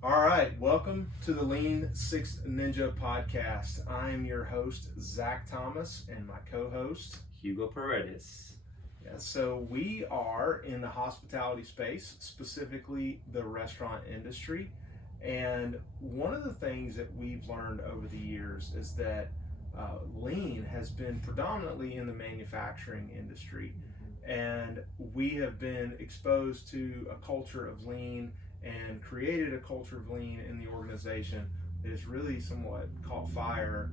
All right, welcome to the Lean6Ninja Podcast. I'm your host, Zach Thomas, and my co-host, Hugo Paredes. Yeah, so we are in the hospitality space, specifically the restaurant industry. And one of the things that we've learned over the years is that lean has been predominantly in the manufacturing industry. And we have been exposed to a culture of lean and created a culture of lean in the organization that has really somewhat caught fire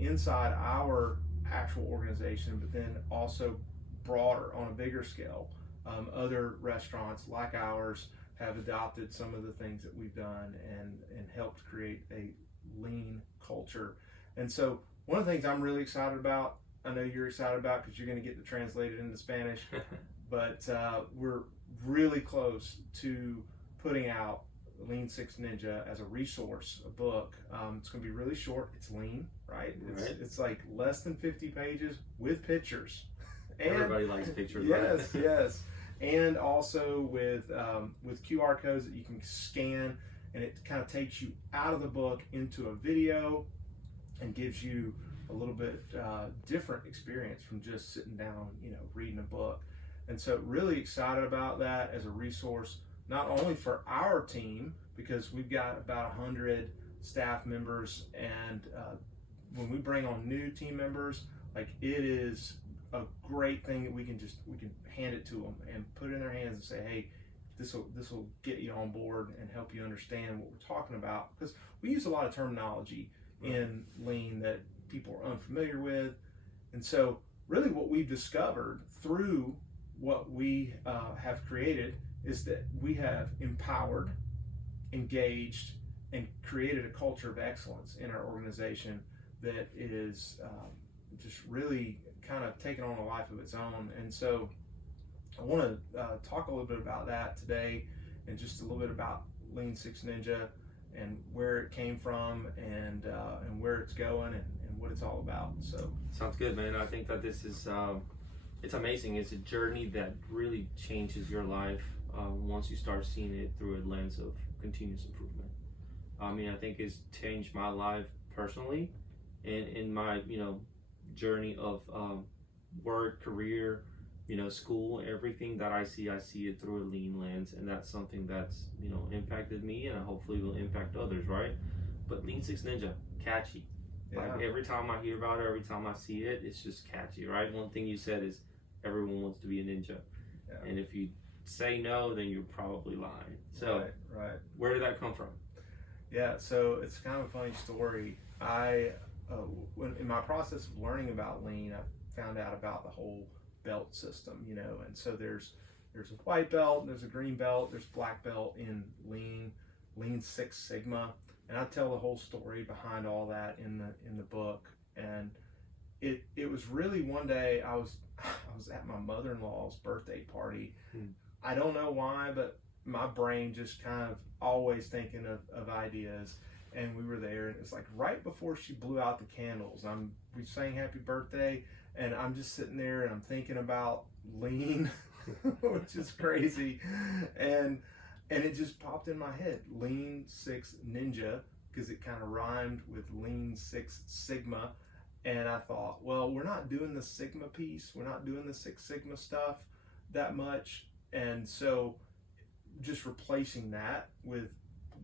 inside our actual organization, but then also broader on a bigger scale. Other restaurants like ours have adopted some of the things that we've done and helped create a lean culture. And so one of the things I'm really excited about, I know you're excited about because you're going to get to translate it into Spanish, but we're really close to putting out Lean6Ninja as a resource, a book. It's going to be really short. It's lean, right? It's like less than 50 pages with pictures. And, everybody likes pictures. Yes, right? Yes. And also with QR codes that you can scan, and it kind of takes you out of the book into a video and gives you a little bit different experience from just sitting down, reading a book. And so really excited about that as a resource, not only for our team, because we've got about 100 staff members, and when we bring on new team members, like, it is a great thing that we can hand it to them and put it in their hands and say, hey, this will get you on board and help you understand what we're talking about, because we use a lot of terminology in lean that people are unfamiliar with. And so really what we've discovered through what we have created is that we have empowered, engaged, and created a culture of excellence in our organization that is just really kind of taken on a life of its own. And so I want to talk a little bit about that today, and just a little bit about Lean6Ninja and where it came from, and where it's going, and what it's all about. So sounds good, man. I think that this is it's amazing. It's a journey that really changes your life once you start seeing it through a lens of continuous improvement. I mean, I think it's changed my life personally, and in my journey of work, career, school, everything that I see it through a lean lens, and that's something that's impacted me, and hopefully will impact others, right? But Lean6Ninja, catchy. Yeah. Like, every time I hear about it, every time I see it, it's just catchy, right? One thing you said is everyone wants to be a ninja, and if you say no, then you're probably lying. So right. Where did that come from? Yeah, so it's kind of a funny story. When in my process of learning about lean, I found out about the whole belt system, and so there's a white belt, there's a green belt, there's black belt in Lean Six Sigma, and I tell the whole story behind all that in the book. And it was really one day I was at my mother-in-law's birthday party. I don't know why, but my brain just kind of always thinking of ideas. And we were there, and it's like right before she blew out the candles. We sang happy birthday, and I'm just sitting there and I'm thinking about lean, which is crazy. And it just popped in my head, Lean6Ninja, because it kind of rhymed with Lean Six Sigma. And I thought, well, we're not doing the Sigma piece, we're not doing the Six Sigma stuff that much. And so just replacing that with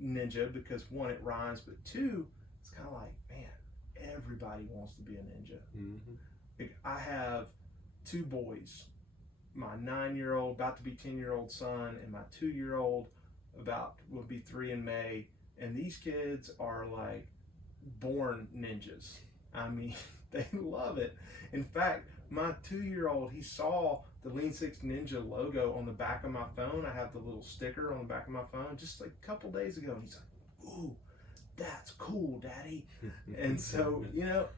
ninja, because one, it rhymes, but two, it's kind of like, man, everybody wants to be a ninja. Mm-hmm. Like, I have two boys, my 9-year-old, about to be 10-year-old son, and my 2-year-old will be 3 in May. And these kids are like born ninjas. I mean, they love it. In fact, my 2-year-old, he saw the Lean6Ninja logo on the back of my phone. I have the little sticker on the back of my phone just like a couple days ago. And he's like, ooh, that's cool, Daddy. And so,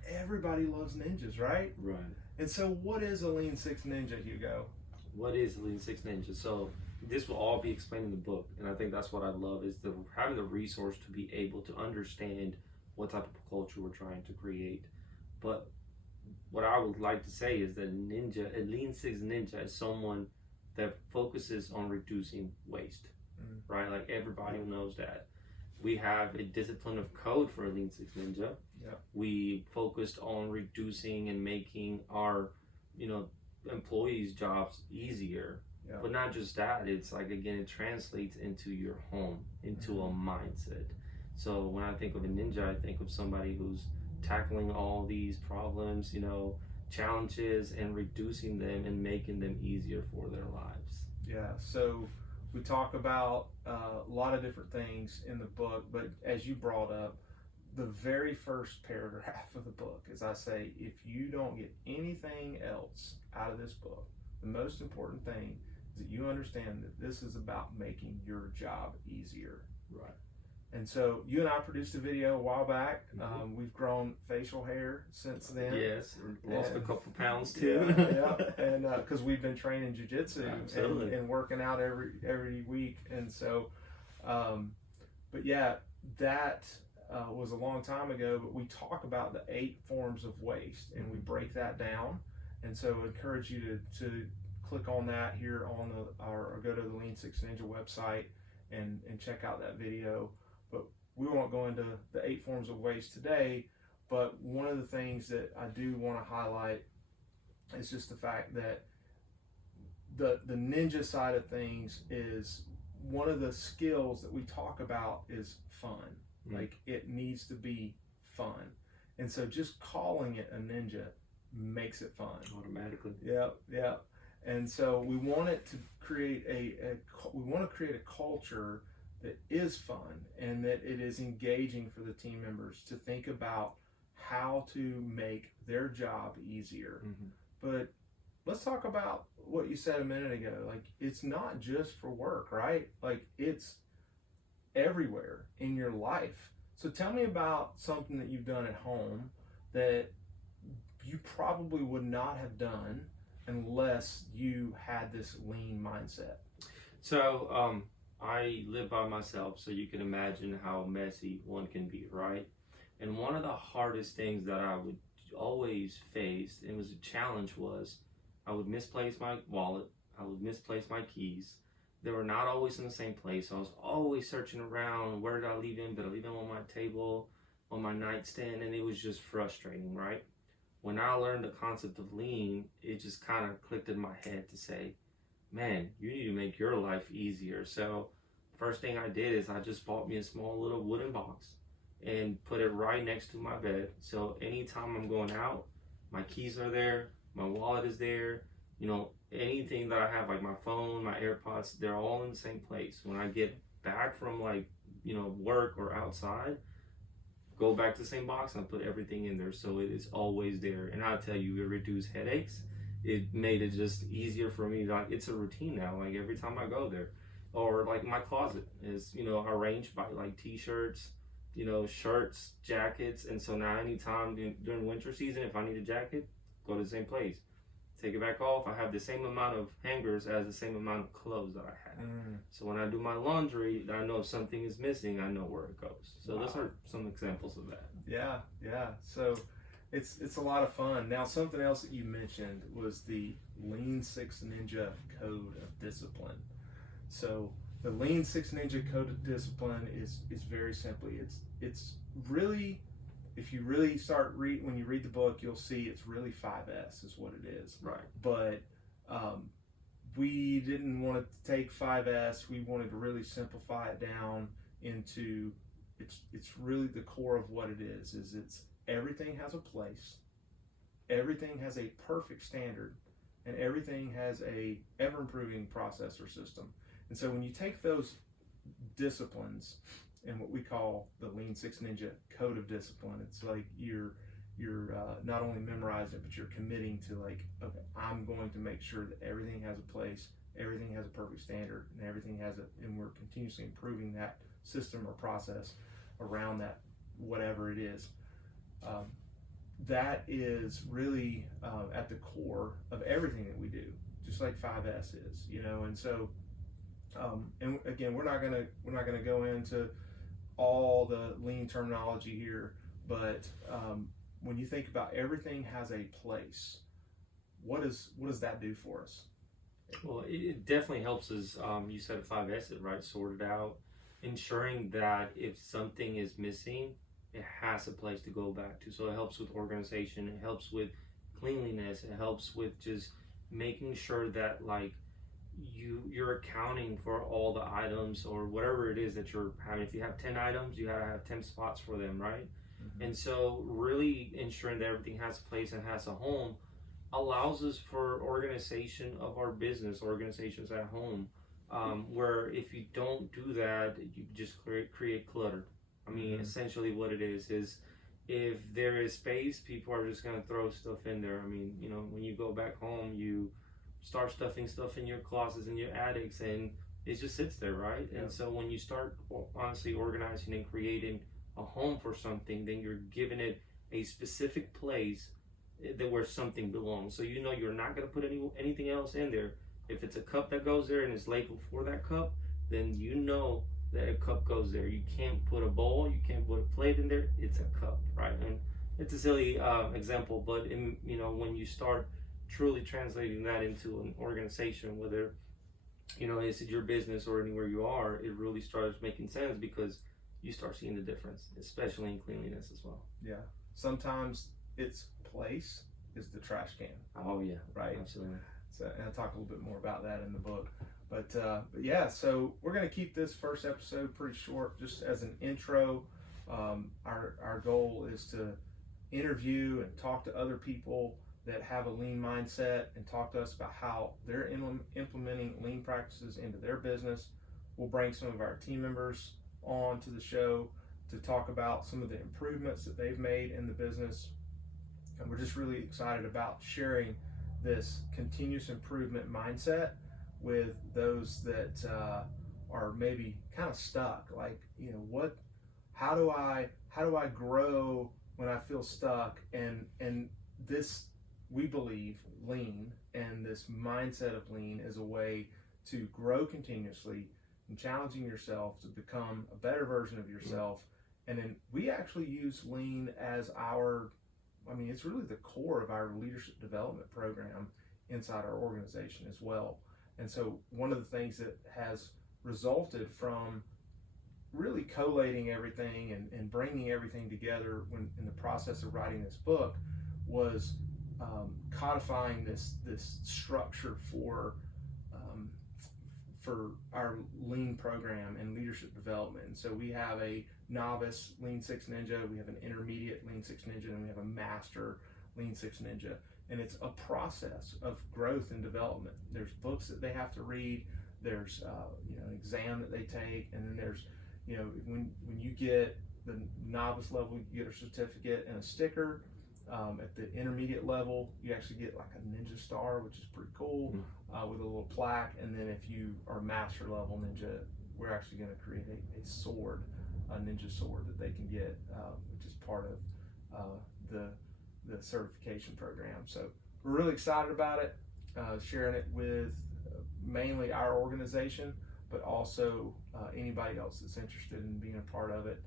everybody loves ninjas, right? Right. And so what is a Lean6Ninja, Hugo? What is Lean6Ninja? So this will all be explained in the book. And I think that's what I love, is having the resource to be able to understand what type of culture we're trying to create. But what I would like to say is that Lean6Ninja is someone that focuses on reducing waste, right? Like, everybody knows that. We have a discipline of code for Lean6Ninja. Yeah. We focused on reducing and making our, employees' jobs easier. Yeah. But not just that, it's like, again, it translates into your home, into a mindset. So when I think of a ninja, I think of somebody who's tackling all these problems, challenges, and reducing them and making them easier for their lives. Yeah, so we talk about a lot of different things in the book, but as you brought up, the very first paragraph of the book is, I say, if you don't get anything else out of this book, the most important thing is that you understand that this is about making your job easier. Right. And so you and I produced a video a while back. We've grown facial hair since then. Yes, lost a couple pounds too. Yeah, and because we've been training jiu-jitsu and working out every week. And so, but yeah, that was a long time ago, but we talk about the 8 forms of waste, and we break that down. And so I encourage you to click on that here on or go to the Lean6Ninja website and check out that video. But we won't go into the 8 forms of waste today, but one of the things that I do want to highlight is just the fact that the ninja side of things is one of the skills that we talk about is fun. Like, it needs to be fun. And so just calling it a ninja makes it fun. Automatically. Yeah. And so we want it to create we want to create a culture that is fun and that it is engaging for the team members to think about how to make their job easier. But let's talk about what you said a minute ago. Like, it's not just for work, right? Like, it's everywhere in your life. So tell me about something that you've done at home that you probably would not have done unless you had this lean mindset. So I live by myself, so you can imagine how messy one can be, right? And one of the hardest things that I would always face, and was a challenge, was I would misplace my wallet, I would misplace my keys. They were not always in the same place. I was always searching around, where did I leave them? Did I leave them on my table, on my nightstand? And it was just frustrating, right? When I learned the concept of lean, it just kind of clicked in my head to say, man, you need to make your life easier. So first thing I did is I just bought me a small little wooden box and put it right next to my bed. So anytime I'm going out, my keys are there, my wallet is there, anything that I have, like my phone, my AirPods, they're all in the same place. When I get back from work or outside, go back to the same box and put everything in there, so it is always there. And I'll tell you, it reduced headaches. It made it just easier for me. Like, it's a routine now. Like, every time I go there, or like my closet is arranged by like t-shirts, shirts, jackets. And so now anytime during winter season, if I need a jacket, go to the same place, take it back off. I have the same amount of hangers as the same amount of clothes that I have. So when I do my laundry, I know if something is missing, I know where it goes. So those are some examples of that. Yeah. So it's a lot of fun. Now, something else that you mentioned was the Lean6Ninja Code of Discipline. So the Lean6Ninja Code of Discipline is very simply, it's really, if you really when you read the book, you'll see it's really 5S is what it is. Right. But we didn't want to take 5S. We wanted to really simplify it down into, it's really the core of what it is it's everything has a place, everything has a perfect standard, and everything has a ever-improving process or system. And so when you take those disciplines and what we call the Lean6Ninja Code of Discipline, it's like you're not only memorizing it, but you're committing to, like, okay, I'm going to make sure that everything has a place, everything has a perfect standard, and and we're continuously improving that system or process around that, whatever it is. That is really at the core of everything that we do, just like 5S is, and so and again, we're not gonna go into all the lean terminology here, but when you think about everything has a place, what does that do for us? Well, it definitely helps us. You said 5S it, right? Sort it out. ensuring that if something is missing, it has a place to go back to. So it helps with organization, it helps with cleanliness, it helps with just making sure that like you're accounting for all the items or whatever it is that you're having. If you have 10 items, you gotta have 10 spots for them, right? And so really ensuring that everything has a place and has a home allows us for organization of our business, organizations at home, where if you don't do that, you just create clutter. I mean, essentially what it is if there is space, people are just going to throw stuff in there. I mean, you know, when you go back home, you start stuffing stuff in your closets and your attics, and it just sits there, right? Yeah. And so when you start honestly organizing and creating a home for something, then you're giving it a specific place that where something belongs. So you know you're not going to put anything else in there. If it's a cup that goes there and it's labeled for that cup, then you know that a cup goes there. You can't put a bowl, you can't put a plate in there. It's a cup, right? And it's a silly example, but you know, when you start truly translating that into an organization, whether you know it's your business or anywhere you are, it really starts making sense because you start seeing the difference, especially in cleanliness as well. Yeah. Sometimes its place is the trash can. Oh yeah, right. Absolutely. So, and I'll talk a little bit more about that in the book. But yeah, so we're going to keep this first episode pretty short, just as an intro. Our goal is to interview and talk to other people that have a lean mindset and talk to us about how they're implementing lean practices into their business. We'll bring some of our team members on to the show to talk about some of the improvements that they've made in the business. And we're just really excited about sharing this continuous improvement mindset with those that are maybe kind of stuck. Like, you know, how do I grow when I feel stuck? And this, we believe, lean and this mindset of lean is a way to grow continuously and challenging yourself to become a better version of yourself. And then we actually use lean as it's really the core of our leadership development program inside our organization as well. And so one of the things that has resulted from really collating everything and bringing everything together when in the process of writing this book was codifying this structure for our lean program and leadership development. And so we have a novice Lean6Ninja, we have an intermediate Lean6Ninja, and we have a master Lean6Ninja. And it's a process of growth and development. There's books that they have to read, there's an exam that they take, and then there's, you know, when you get the novice level, you get a certificate and a sticker. At the intermediate level, you actually get like a ninja star, which is pretty cool, with a little plaque. And then if you are master level ninja, we're actually going to create a sword, a ninja sword that they can get, which is part of the certification program. So we're really excited about it, sharing it with mainly our organization, but also anybody else that's interested in being a part of it.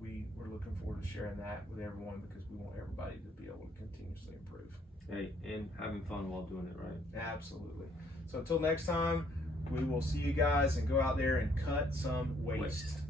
We're looking forward to sharing that with everyone because we want everybody to be able to continuously improve. Hey, and having fun while doing it, right? Absolutely. So until next time, we will see you guys and go out there and cut some waste.